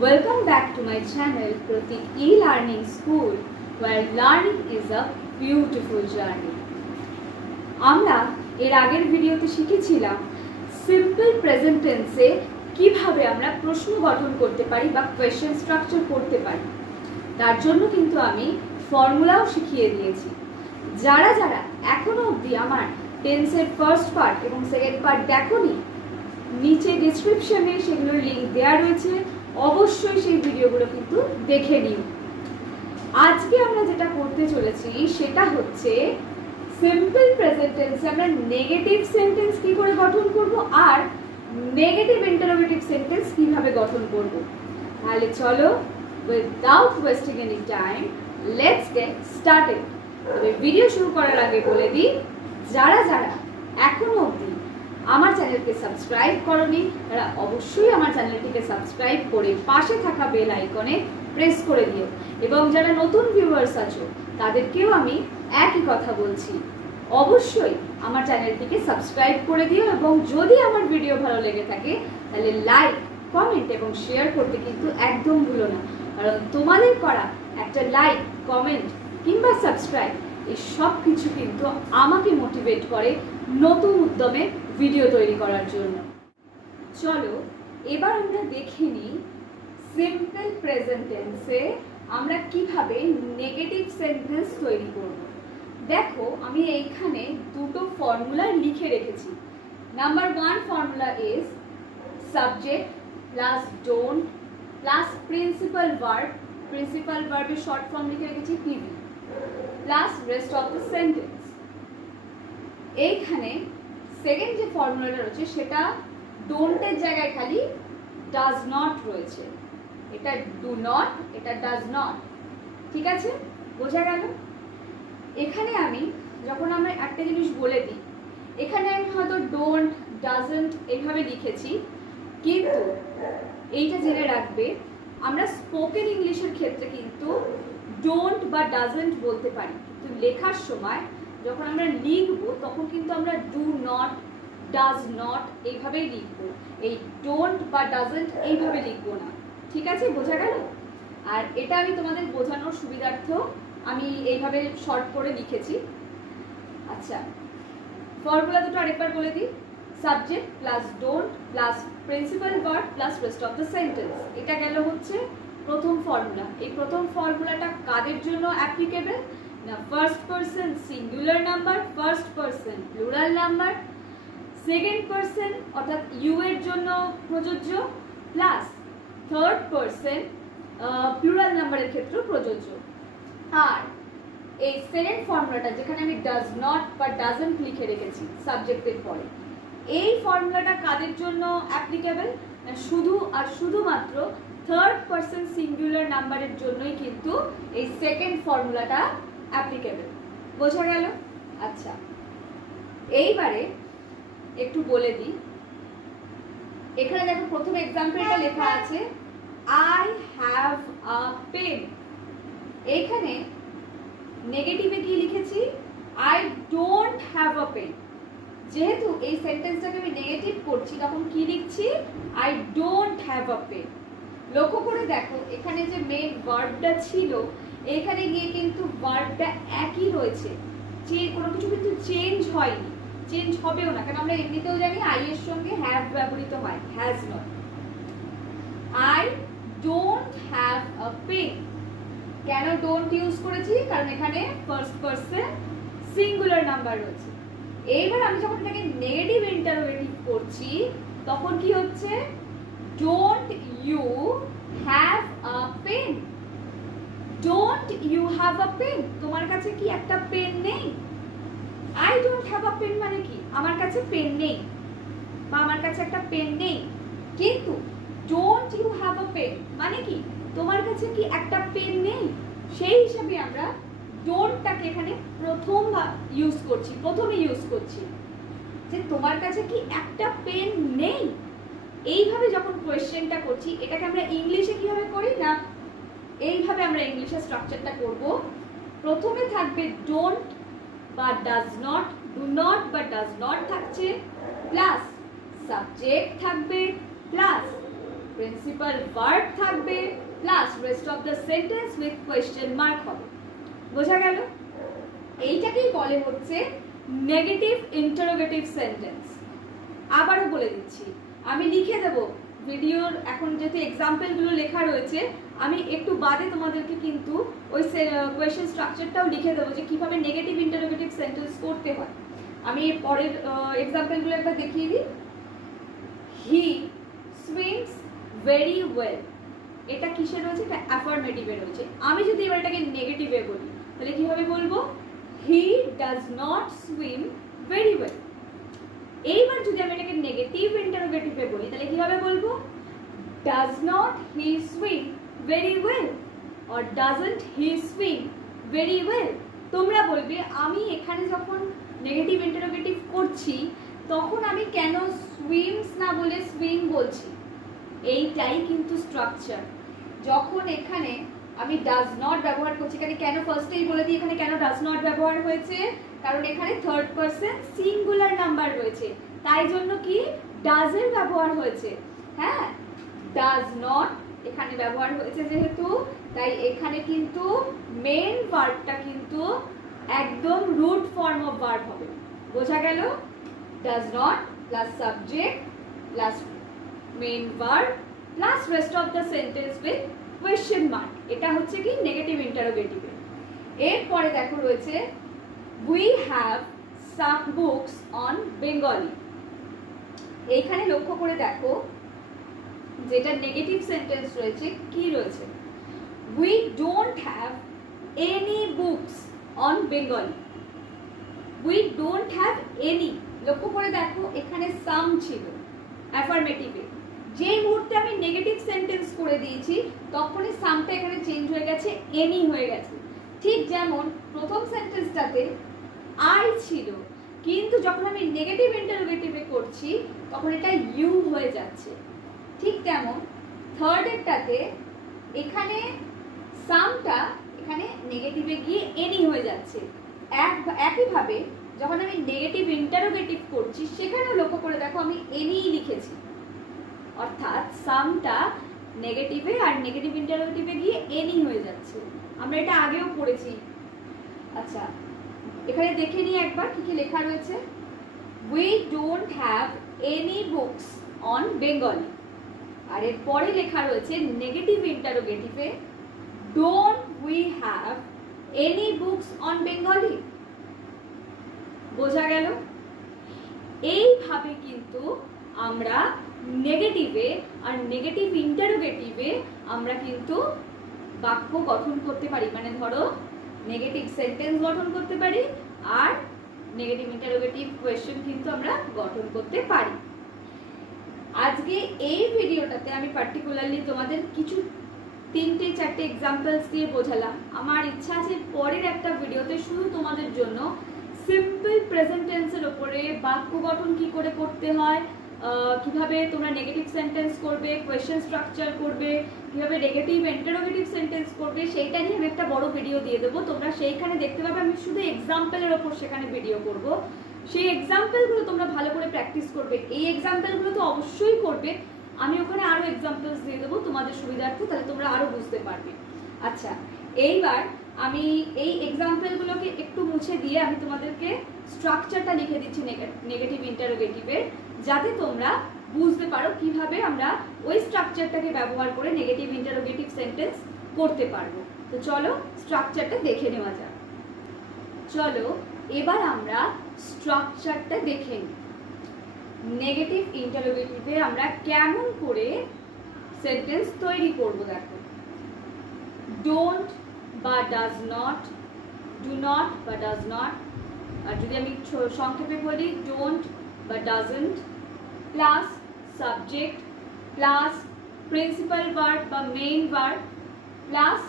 Welcome back to my channel Pratik E-Learning School, where learning is a beautiful journey. আমরা এর আগের ভিডিওতে শিখেছিলাম সিম্পল প্রেজেন্ট টেন্সে কিভাবে আমরা প্রশ্ন গঠন করতে পারি বা কোয়েশ্চেন স্ট্রাকচার করতে পারি। তার জন্য কিন্তু আমি ফর্মুলাও শিখিয়ে দিয়েছি। যারা যারা এখনো অবধি আমার টেন্সের ফার্স্ট পার্ট এবং সেকেন্ড পার্ট দেখোনি, নিচে ডিসক্রিপশনে সেগুলোর লিঙ্ক দেওয়া রয়েছে, অবশ্যই সেই ভিডিওগুলো কিন্তু দেখে নিও। আজকে আমরা যেটা করতে চলেছি সেটা হচ্ছে সিম্পল প্রেজেন্ট টেন্সে আমরা নেগেটিভ সেন্টেন্স কি করে গঠন করব আর নেগেটিভ ইন্টারোগেটিভ সেন্টেন্স কিভাবে গঠন করব। তাহলে চলো, without wasting any time, let's get started. তবে ভিডিও শুরু করার আগে বলে দিই, যারা যারা এখনো অবধি আমার চ্যানেলকে সাবস্ক্রাইব করনি তারা অবশ্যই আমার চ্যানেলটিকে সাবস্ক্রাইব করে পাশে থাকা বেল আইকনে প্রেস করে দিও, এবং যারা নতুন ভিউয়ার্স আছো তাদেরকেও আমি একই কথা বলছি, অবশ্যই আমার চ্যানেলটিকে সাবস্ক্রাইব করে দিও, এবং যদি আমার ভিডিও ভালো লেগে থাকে তাহলে লাইক, কমেন্ট এবং শেয়ার করতে কিন্তু একদম ভুলো না, কারণ তোমাদের করা একটা লাইক, কমেন্ট কিংবা সাবস্ক্রাইব এই সব কিছু কিন্তু আমাকে মোটিভেট করে নতুন উদ্যমে ভিডিও তৈরি করার জন্য। চলো এবার আমরা দেখে নিই সিম্পল প্রেজেন্ট টেন্সে আমরা কিভাবে নেগেটিভ সেন্টেন্স তৈরি করব। দেখো, আমি এইখানে দুটো ফর্মুলা লিখে রেখেছি। Number 1 formula is subject plus don't plus principal ভার্বের শর্ট ফর্ম লিখে রেখেছি PV plus rest of the sentence. এইখানে সেকেন্ড যে ফর্মুলাটা রয়েছে সেটা ডোন্টের জায়গায় খালি ডাজ নট রয়েছে। এটা ডু নট, এটা ডাজ নট। ঠিক আছে, বোঝা গেল? এখানে আমি যখন আমরা একটা জিনিস বলে দিই, এখানে আমি হয়তো ডোন্ট, ডাজন্ট এইভাবে লিখেছি, কিন্তু এইটা জেনে রাখবে আমরা স্পোকেন ইংলিশের ক্ষেত্রে কিন্তু ডোন্ট বা ডাজন্ট বলতে পারি, কিন্তু লেখার সময় যখন আমরা লিখবো তখন কিন্তু আমরা ডু নট, ডাজ নট এইভাবেই লিখবো, এই ডোন্ট বা ডাজন্ট এইভাবে লিখবো না। ঠিক আছে, বোঝা গেল? আর এটা আমি তোমাদের বোঝানোর সুবিধার্থ আমি এইভাবে শর্ট করে লিখেছি। আচ্ছা, ফর্মুলা দুটো আরেকবার বলে দিই। Subject plus don't plus principal verb plus rest of the sentence, এটা গেল হচ্ছে প্রথম ফর্মুলা। এই প্রথম ফর্মুলাটা কাদের জন্য অ্যাপ্লিকেবল না, first person singular number, first person plural number, second person অর্থাৎ ইউ এর জন্য প্রযোজ্য, প্লাস থার্ড পারসন প্লুরাল নাম্বারের ক্ষেত্রেও প্রযোজ্য। আর এই সেকেন্ড ফর্মুলাটা যেখানে আমি ডাজ নট বা ডাজন্ট লিখে রেখেছি সাবজেক্টের পরে, এই ফর্মুলাটা কাদের জন্য অ্যাপ্লিকেবল না, শুধু আর শুধুমাত্র থার্ড পারসন সিঙ্গুলার নাম্বারের জন্যই কিন্তু এই সেকেন্ড ফর্মুলাটা অ্যাপ্লিকেবল। বোঝা গেল? আচ্ছা, এইবারে একটু বলে দিই। এখানে দেখো প্রথম এক্সাম্পলটা লেখা আছে আই হ্যাভ আ পেন। এইখানে নেগেটিভে কি লিখেছি? I don't have a pen. যেহেতু এই সেন্টেন্সটাকে আমি নেগেটিভ করছি তখন কি লিখছি? I don't have a pen. লক্ষ্য করে দেখো, এখানে যে মেন ভার্বটা ছিল এখানে গিয়ে কিন্তু ভার্বটা একই রয়েছে, কোনো কিছু কিন্তু চেঞ্জ হয়নি, চেঞ্জ হবেও না, কারণ আমরা এমনিতেও জানি আই এর সঙ্গে হ্যাভ ব্যবহৃত হয়, হ্যাজ নয়। I don't have a pen. কেন ডোন্ট ইউজ করেছি? কারণ এখানে ফার্স্ট পারসন সিঙ্গুলার নাম্বার রয়েছে। এইবার আমি যখন এটাকে নেগেটিভ ইন্টারোগেটিভ করছি তখন কি হচ্ছে? Don't you have a pen. Don't you have a pen, তোমার কাছে কি একটা পেন নেই? I don't have a pen মানে কি? আমার কাছে পেন নেই বা আমার কাছে একটা পেন নেই। কিন্তু don't you have a pen মানে কি? তোমার কাছে কি একটা পেন নেই? সেই হিসাবে আমরা ডোন্টটাকে এখানে প্রথমে ইউজ করছি যে তোমার কাছে কি একটা পেন নেই। এইভাবে যখন কোয়েশ্চেনটা করছি, এটাকে আমরা ইংলিশে কিভাবে করি না, এইভাবে আমরা ইংলিশে স্ট্রাকচারটা করব। প্রথমে থাকবে ডোন্ট বা ডাজ নট, ডু নট বা ডাজ নট থাকছে, প্লাস সাবজেক্ট থাকবে, প্লাস প্রিন্সিপাল ভার্ব থাকবে plus rest of the sentence with question mark হবে। বোঝা গেল? এইটাকেই বলে হচ্ছে নেগেটিভ ইন্টারোগেটিভ সেন্টেন্স। আবারও বলে দিচ্ছি, আমি লিখে দেব ভিডিওর, এখন যেহেতু এক্সাম্পলগুলো লেখা রয়েছে আমি একটু বাদে তোমাদেরকে কিন্তু ওই কোয়েশ্চেন স্ট্রাকচারটাও লিখে দেবো যে কীভাবে নেগেটিভ ইন্টারোগেটিভ সেন্টেন্স করতে হয়। আমি পরের এক্সাম্পলগুলো একবার দেখিয়ে দিই। হি সুইমস ভেরি ওয়েল, এটা কিসে রয়েছে? এটা অ্যাফার্মেটিভে রয়েছে। আমি যদি এবার এটাকে নেগেটিভে বলি তাহলে কীভাবে বলবো? He does not swim very well. এইবার যদি আমি এটাকে নেগেটিভ ইন্টারোগেটিভে বলি তাহলে কিভাবে বলবো? Does not he swim very well or doesn't he swim very well. তোমরা বলবে আমি এখানে যখন নেগেটিভ ইন্টারোগেটিভ করছি তখন আমি কেন সুইমস না বলে সুইম বলছি? এইটাই কিন্তু স্ট্রাকচার। যখন এখানে আমি ডাজ নট ব্যবহার করছি, এখানে কেন ফার্স্টেই বলে দিই এখানে কেন ডাজ নট ব্যবহার হয়েছে, কারণ এখানে থার্ড পারসন সিঙ্গুলার নাম্বার রয়েছে, তাই জন্য কি ডাজের ব্যবহার হয়েছে। হ্যাঁ, ডাজ নট এখানে ব্যবহার হয়েছে যেহেতু, তাই এখানে কিন্তু মেন ভার্বটা কিন্তু একদম রুট ফর্ম অফ ভার্ব হবে। বোঝা গেল? Does not plus subject plus main verb plus rest of the sentence with question mark, এটা হচ্ছে কি নেগেটিভ ইন্টারোগেটিভে। এরপরে দেখো রয়েছে we have some books on Bengali. এইখানে লক্ষ্য করে দেখো যেটা নেগেটিভ সেন্টেন্স রয়েছে কি রয়েছে? We don't have any books on Bengali. We don't have any, লক্ষ্য করে দেখো এখানে সাম ছিল অ্যাফার্মেটিভে, যে মুহূর্তে আমি নেগেটিভ সেন্টেন্স করে দিয়েছি তখনই সামটা এখানে চেঞ্জ হয়ে গেছে, এনি হয়ে গেছে। ঠিক যেমন প্রথম সেন্টেন্সটাতে আই ছিল, কিন্তু যখন আমি নেগেটিভ ইন্টারোগেটিভে করছি তখন এটা ইউ হয়ে যাচ্ছে। ঠিক তেমন থার্ডেরটাতে এখানে সামটা এখানে নেগেটিভে গিয়ে এনি হয়ে যাচ্ছে। একইভাবে যখন আমি নেগেটিভ ইন্টারোগেটিভ করছি সেখানেও লক্ষ্য করে দেখো আমি এনিই লিখেছি, অর্থাৎ সামটা নেগেটিভে আর নেগেটিভ ইন্টারোগেটিভে গিয়ে এনি হয়ে যাচ্ছে। আমরা এটা আগেও পড়েছি। আচ্ছা, এখানে দেখে নিই একবার কি কি লেখা রয়েছে। We don't have any books on Bengali, আর এর পরে লেখা রয়েছে নেগেটিভ ইন্টারোগেটিভে don't we have any books on Bengali. বোঝা গেল? এইভাবে কিন্তু আমরা নেগেটিভে আর নেগেটিভ ইন্টারোগেটিভে আমরা কিন্তু বাক্য গঠন করতে পারি, মানে ধরো নেগেটিভ সেন্টেন্স গঠন করতে পারি আর নেগেটিভ ইন্টারোগেটিভ কোয়েশ্চেন কিন্তু আমরা গঠন করতে পারি। আজকে এই ভিডিওটাতে আমি পার্টিকুলারলি তোমাদের কিছু 3-4টে এক্সাম্পলস দিয়ে বোঝালাম। আমার ইচ্ছা আছে পরের একটা ভিডিওতে শুধু তোমাদের জন্য সিম্পল প্রেজেন্ট টেন্সের ওপরে বাক্য গঠন কি করে করতে হয়, কিভাবে তোমরা নেগেটিভ সেন্টেন্স করবে, কোয়েশ্চেন স্ট্রাকচার করবে, কিভাবে নেগেটিভ ইন্টারোগেটিভ সেন্টেন্স করবে, সেইটা নিয়ে আমি একটা বড় ভিডিও দিয়ে দেবো। তোমরা সেইখানে দেখতে পাবে আমি শুধু এক্সাম্পলের ওপর সেখানে ভিডিও করব। সেই এক্সাম্পলগুলো তোমরা ভালো করে প্র্যাকটিস করবে। এই এক্সাম্পলগুলো তো অবশ্যই করবে, আমি ওখানে আরও এক্সাম্পলস দিয়ে দেবো তোমাদের সুবিধার্থে, তাহলে তোমরা আরও বুঝতে পারবে। আচ্ছা, এইবার আমি এই এক্সাম্পলগুলোকে একটু মুছে দিয়ে আমি তোমাদেরকে স্ট্রাকচারটা লিখে দিচ্ছি নেগেটিভ ইন্টারোগেটিভের, যাতে তোমরা বুঝতে পারো কিভাবে আমরা ওই স্ট্রাকচারটাকে ব্যবহার করে নেগেটিভ ইন্টারোগেটিভ সেন্টেন্স করতে পারবো। তো চলো স্ট্রাকচারটা দেখে নেওয়া যাক। চলো এবার আমরা স্ট্রাকচারটা দেখে নিই। নেগেটিভ ইন্টারোগেটিভে আমরা কেমন করে সেন্টেন্স তৈরি করব দেখো। ডোন্ট বা ডাজ নট, ডু নট বা ডাজ নট, আর যদি আমি সংক্ষেপে বলি ডোন্ট বা doesn't plus subject plus principal verb বা main verb plus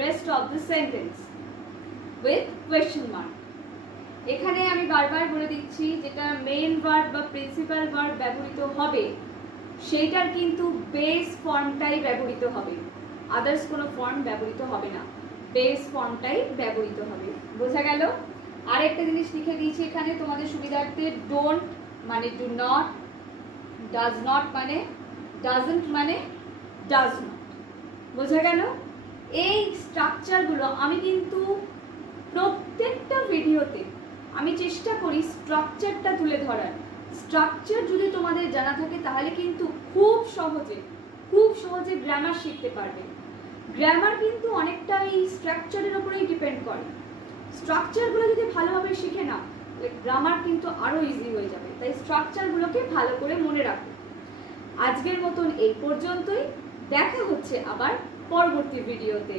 rest of the sentence with question mark. এখানে আমি বারবার বলে দিচ্ছি যেটা মেইন ভার্ব বা প্রিন্সিপাল ভার্ব ব্যবহৃত হবে সেইটার কিন্তু বেস ফর্মটাই ব্যবহৃত হবে, আদার্স কোনো ফর্ম ব্যবহৃত হবে না, বেস ফর্মটাই ব্যবহৃত হবে। বোঝা গেল? আরেকটা জিনিস লিখে দিয়েছি এখানে তোমাদের সুবিধার্থে, ডোন্ট মানে ডু নট, ডাজ নট মানে ডাজন্ট মানে ডাজ নট। বোঝা গেল? এই স্ট্রাকচারগুলো আমি কিন্তু প্রত্যেকটা ভিডিওতে আমি চেষ্টা করি স্ট্রাকচারটা তুলে ধরার। স্ট্রাকচার যদি তোমাদের জানা থাকে তাহলে কিন্তু খুব সহজে গ্রামার শিখতে পারবে। গ্রামার কিন্তু অনেকটা এই স্ট্রাকচারের উপরেই ডিপেন্ড করে। স্ট্রাকচারগুলো যদি ভালোভাবে শিখে না তাহলে গ্রামার কিন্তু আরো ইজি হয়ে যাবে। তাই স্ট্রাকচারগুলোকে ভালো করে মনে রাখো। আজকের মতন এই পর্যন্তই, দেখা হচ্ছে আবার পরবর্তী ভিডিওতে।